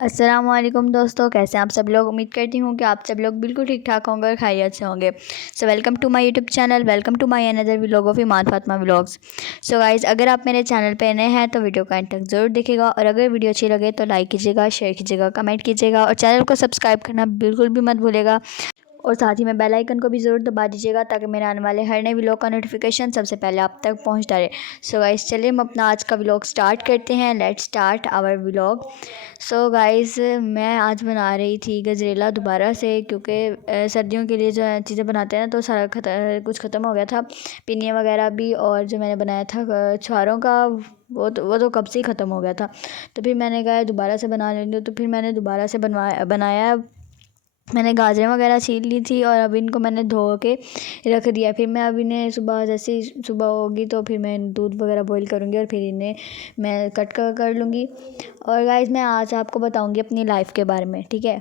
अस्सलाम वालेकुम दोस्तों, कैसे हैं आप सब लोग। उम्मीद करती हूँ कि आप सब लोग बिल्कुल ठीक ठाक होंगे और खैरियत से होंगे। So welcome to my YouTube channel, welcome to my another vlog of Iman Fatima vlogs. So guys, अगर आप मेरे चैनल पे नए हैं तो वीडियो का एंड तक ज़रूर देखिएगा, और अगर वीडियो अच्छी लगे तो लाइक कीजिएगा, शेयर कीजिएगा, कमेंट कीजिएगा, और चैनल को सब्सक्राइब करना बिल्कुल भी मत भूलिएगा। और साथ ही में बेल आइकन को भी ज़रूर दबा दीजिएगा ताकि मेरे आने वाले हर नए व्लॉग का नोटिफिकेशन सबसे पहले आप तक पहुंचता रहे। सो गाइस, चलिए हम अपना आज का व्लॉग स्टार्ट करते हैं। Let's start our vlog. So guys, मैं आज बना रही थी गजरेला दोबारा से, क्योंकि सर्दियों के लिए जो चीज़ें बनाते हैं तो सारा कुछ ख़त्म हो गया था, पिनिया वगैरह भी। और जो मैंने बनाया था छुहारों का, वो तो कब से ही ख़त्म हो गया था। तो फिर मैंने कहा दोबारा से बना लेंगे, तो फिर मैंने दोबारा से बनाया। मैंने गाजरें वगैरह छील ली थी और अब इनको मैंने धो के रख दिया। फिर मैं अब इन्हें सुबह, जैसे ही सुबह होगी तो फिर मैं दूध वगैरह बॉईल करूँगी और फिर इन्हें मैं कट कर लूँगी। और गाइज़, मैं आज आपको बताऊँगी अपनी लाइफ के बारे में, ठीक है।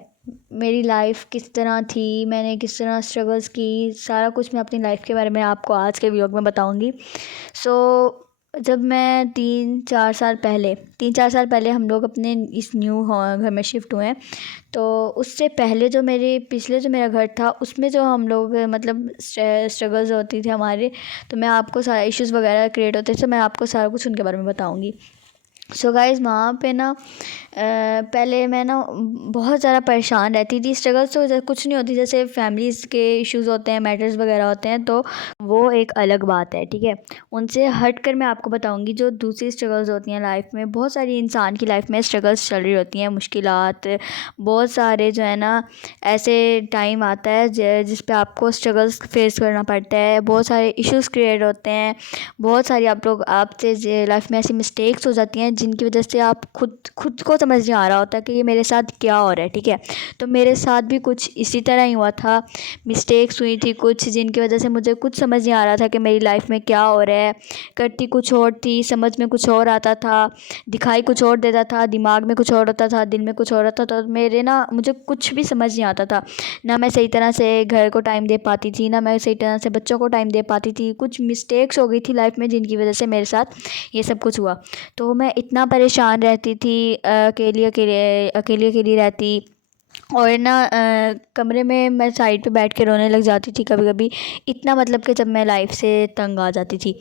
मेरी लाइफ किस तरह थी, मैंने किस तरह स्ट्रगल्स की, सारा कुछ मैं अपनी लाइफ के बारे में आपको आज के व्लॉग में बताऊँगी। सो जब मैं 3-4 साल पहले हम लोग अपने इस न्यू घर में शिफ्ट हुए हैं, तो उससे पहले जो मेरा घर था उसमें जो हम लोग मतलब स्ट्रगल्स होती थी हमारे, तो मैं आपको सारा इश्यूज़ वगैरह क्रिएट होते थे, तो मैं आपको सारा कुछ उनके बारे में बताऊंगी। सो गाइज़, वहाँ पे ना पहले मैं ना बहुत ज़्यादा परेशान रहती थी। स्ट्रगल्स तो कुछ नहीं होती, जैसे फैमिलीज़ के इश्यूज़ होते हैं, मैटर्स वगैरह होते हैं, तो वो एक अलग बात है, ठीक है। उनसे हट कर मैं आपको बताऊंगी जो दूसरी स्ट्रगल्स होती हैं लाइफ में। बहुत सारी इंसान की लाइफ में स्ट्रगल्स चल रही होती हैं, मुश्किलात बहुत सारे जो है ना, ऐसे टाइम आता है जिस पे आपको स्ट्रगल्स फेस करना पड़ता है, बहुत सारे इश्यूज़ क्रिएट होते हैं, बहुत सारी आपसे लाइफ में ऐसी मिस्टेक्स हो जाती हैं जिनकी वजह से आप खुद को समझ नहीं आ रहा होता कि ये मेरे साथ क्या हो रहा है, ठीक है। तो मेरे साथ भी कुछ इसी तरह ही हुआ था। मिस्टेक्स हुई थी कुछ, जिनकी वजह से मुझे कुछ समझ नहीं आ रहा था कि मेरी लाइफ में क्या हो रहा है। करती कुछ और थी, समझ में कुछ और आता था, दिखाई कुछ और देता था, दिमाग में कुछ और होता था, दिल में कुछ और होता था। मुझे कुछ भी समझ नहीं आता था। ना मैं सही तरह से घर को टाइम दे पाती थी, ना मैं सही तरह से बच्चों को टाइम दे पाती थी। कुछ मिस्टेक्स हो गई थी लाइफ में जिनकी वजह से मेरे साथ ये सब कुछ हुआ। तो मैं इतना परेशान रहती थी, अकेली अकेली अकेली अकेली रहती। और ना कमरे में मैं साइड पे बैठ के रोने लग जाती थी कभी कभी। इतना मतलब कि जब मैं लाइफ से तंग आ जाती थी।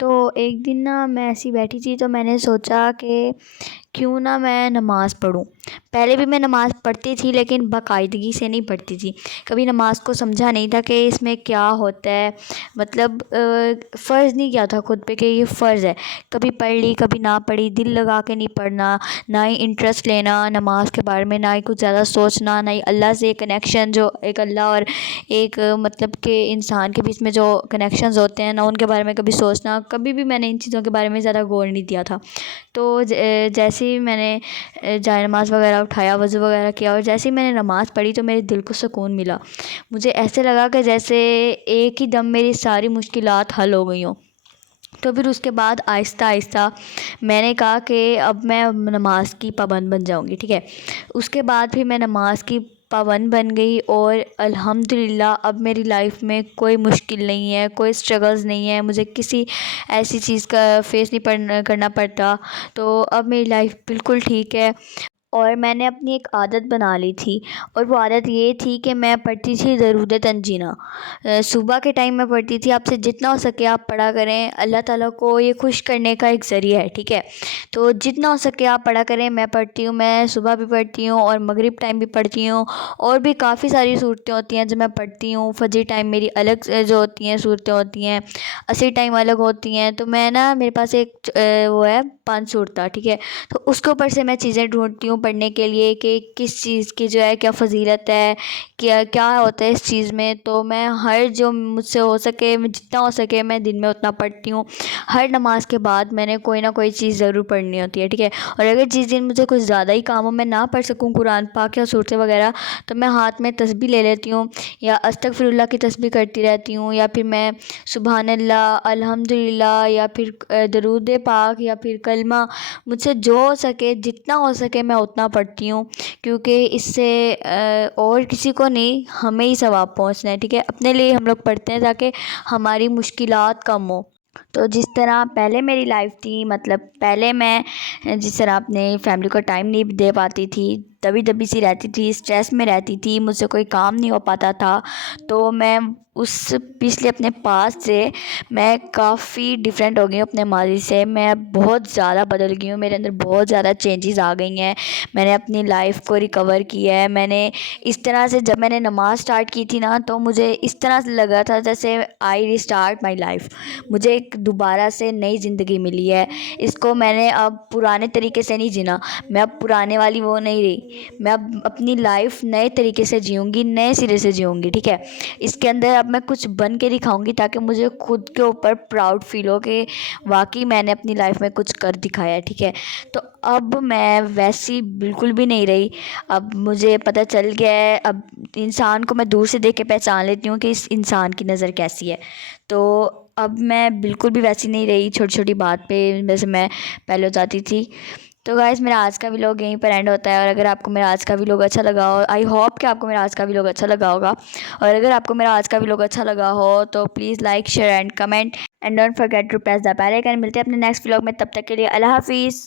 तो एक दिन ना मैं ऐसी बैठी थी, तो मैंने सोचा कि क्यों ना मैं नमाज़ पढ़ूं। पहले भी मैं नमाज़ पढ़ती थी, लेकिन बाकायदगी से नहीं पढ़ती थी। कभी नमाज़ को समझा नहीं था कि इसमें क्या होता है, मतलब फ़र्ज़ नहीं किया था खुद पे कि ये फ़र्ज़ है। कभी पढ़ ली, कभी ना पढ़ी, दिल लगा के नहीं पढ़ना, ना ही इंटरेस्ट लेना नमाज़ के बारे में, ना ही कुछ ज़्यादा सोचना, ना ही अल्लाह से कनेक्शन, जो एक अल्लाह और एक मतलब के इंसान के बीच में जो कनेक्शंस होते हैं ना, उनके बारे में कभी सोचना। कभी भी मैंने इन चीज़ों के बारे में ज़्यादा गौर नहीं दिया था। तो जैसे ही मैंने जाए नमाज़ वगैरह उठाया, वज़ू वगैरह किया, और जैसे ही मैंने नमाज़ पढ़ी तो मेरे दिल को सुकून मिला। मुझे ऐसे लगा कि जैसे एक ही दम मेरी सारी मुश्किलात हल हो गई हों। तो फिर उसके बाद आहिस्ता आहिस्ता मैंने कहा कि अब मैं नमाज़ की पाबंद बन जाऊंगी, ठीक है। उसके बाद फिर मैं नमाज़ की पाबंद बन गई, और अल्हम्दुलिल्लाह अब मेरी लाइफ में कोई मुश्किल नहीं है, कोई स्ट्रगल्स नहीं है, मुझे किसी ऐसी चीज़ का फेस नहीं करना पड़ता। तो अब मेरी लाइफ बिल्कुल ठीक है। और मैंने अपनी एक आदत बना ली थी, और वो आदत ये थी कि मैं पढ़ती थी दरूद तंजीना। सुबह के टाइम में पढ़ती थी। आपसे जितना हो सके आप पढ़ा करें, अल्लाह ताला को ये खुश करने का एक ज़रिया है, ठीक है। तो जितना हो सके आप पढ़ा करें। मैं पढ़ती हूँ, मैं सुबह भी पढ़ती हूँ और मगरिब टाइम भी पढ़ती हूँ। और भी काफ़ी सारी सूरतें होती हैं जो मैं पढ़ती हूँ। फजर टाइम मेरी अलग जो होती हैं सूरतें होती हैं, असर टाइम अलग होती हैं। तो मैं ना, मेरे पास एक वो है 5 सूरत, ठीक है। तो उसके ऊपर से मैं चीज़ें ढूंढती हूँ पढ़ने के लिए कि किस चीज़ की जो है क्या फ़जीलत है, क्या क्या होता है इस चीज़ में। तो मैं हर जो मुझसे हो सके, मैं जितना हो सके मैं दिन में उतना पढ़ती हूँ। हर नमाज के बाद मैंने कोई ना कोई चीज़ ज़रूर पढ़नी होती है, ठीक है। और अगर जिस दिन मुझे कुछ ज़्यादा ही काम हो, मैं ना पढ़ सकूँ कुरान पाक या सूरतें वगैरह, तो मैं हाथ में तस्बीह ले लेती हूँ, या अस्तगफिरुल्लाह की तस्बीह करती रहती हूँ, या फिर मैं सुबहानल्लाह, अल्हम्दुलिल्लाह, या फिर दरूद पाक, या फिर कलमा। मुझसे जो हो सके, जितना हो सके मैं उतना पढ़ती हूँ, क्योंकि इससे और किसी को नहीं, हमें ही सवाब पहुँचना है, ठीक है। अपने लिए हम लोग पढ़ते हैं ताकि हमारी मुश्किलात कम हो। तो जिस तरह पहले मेरी लाइफ थी, मतलब पहले मैं जिस तरह अपने फैमिली को टाइम नहीं दे पाती थी, दबी दबी सी रहती थी, स्ट्रेस में रहती थी, मुझसे कोई काम नहीं हो पाता था। तो मैं उस पिछले अपने पास से मैं काफ़ी डिफरेंट हो गई हूँ अपने माजी से। मैं बहुत ज़्यादा बदल गई हूँ, मेरे अंदर बहुत ज़्यादा चेंजेस आ गई हैं। मैंने अपनी लाइफ को रिकवर किया है। मैंने इस तरह से, जब मैंने नमाज़ स्टार्ट की थी ना, तो मुझे इस तरह से लगा था जैसे आई रिस्टार्ट माई लाइफ, मुझे एक दोबारा से नई ज़िंदगी मिली है। इसको मैंने अब पुराने तरीके से नहीं जीना, मैं अब पुराने वाली वो नहीं रही, मैं अब अपनी लाइफ नए तरीके से जीऊँगी, नए सिरे से जीऊँगी, ठीक है। इसके अंदर अब मैं कुछ बन के दिखाऊँगी ताकि मुझे खुद के ऊपर प्राउड फील हो कि वाकई मैंने अपनी लाइफ में कुछ कर दिखाया है, ठीक है। तो अब मैं वैसी बिल्कुल भी नहीं रही। अब मुझे पता चल गया है, अब इंसान को मैं दूर से देख के पहचान लेती हूँ कि इस इंसान की नज़र कैसी है। तो अब मैं बिल्कुल भी वैसी नहीं रही, छोटी छोटी बात पे जैसे मैं पहले हो जाती थी। तो गाइस, मेरा आज का व्लॉग यहीं पर एंड होता है। और अगर आपको मेरा आज का व्लॉग अच्छा लगा हो, आई होप कि आपको मेरा आज का व्लॉग अच्छा लगा होगा। और अगर आपको मेरा आज का व्लॉग अच्छा लगा हो तो please like, share and comment and don't forget to press the bell icon. मिलते हैं अपने नेक्स्ट व्लॉग में, तब तक के लिए अल्लाह हाफिज़।